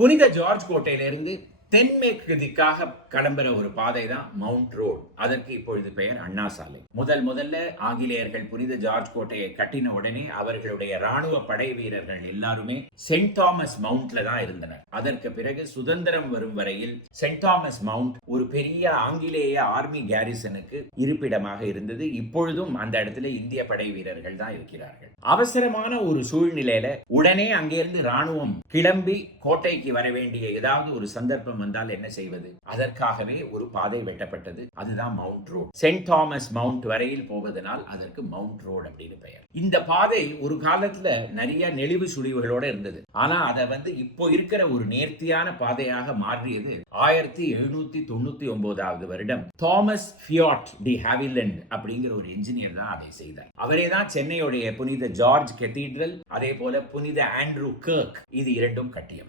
புனித ஜார்ஜ் கோட்டையிலிருந்து தென்மேற்கு திக்காக கிளம்புற ஒரு பாதை தான் மவுண்ட் ரோட். அதற்கு இப்பொழுது பெயர் அண்ணா சாலை. முதல்ல ஆங்கிலேயர்கள் புனித ஜார்ஜ் கோட்டையை கட்டின உடனே அவர்களுடைய ராணுவ படை வீரர்கள் எல்லாருமே செயின்ட் தாமஸ் மவுண்ட்ல தான் இருந்தனர். அதற்கு பிறகு சுதந்திரம் வரும் வரையில் செயின்ட் தாமஸ் மவுண்ட் ஒரு பெரிய ஆங்கிலேய ஆர்மி கேரிசனுக்கு இருப்பிடமாக இருந்தது. இப்பொழுதும் அந்த இடத்துல இந்திய படை வீரர்கள் தான் இருக்கிறார்கள். அவசரமான ஒரு சூழ்நிலையில உடனே அங்கிருந்து ராணுவம் கிளம்பி கோட்டைக்கு வர வேண்டிய ஏதாவது ஒரு சந்தர்ப்பம் வந்தால் என்ன செய்வது? அதற்காகவே ஒரு பாதை வெட்டப்பட்டது. அதுதான் mount road. Saint Thomas mount வரையில் போவதனால் அதற்கு மவுண்ட் ரோட் அப்படின்னு பெயர். இந்த பாதை ஒரு காலத்துல நிறைய நெளிவு சுழிவுகளோட இருந்தது. ஆனா அதை இப்போ இருக்கிற ஒரு நேர்த்தியான பாதையாக மாற்றியது 1799 வருடம் தாமஸ் ஃபியாட் டி ஹாவிலண்ட் அப்படிங்கிற ஒரு இன்ஜினியர் தான் அதை செய்தார். அவரே தான் சென்னையுடைய புனித ஜார்ஜ் கெத்தீட்ரல், அதே போல புனித ஆண்ட்ரூ கர்க், இது இரண்டும் கட்டியவர்.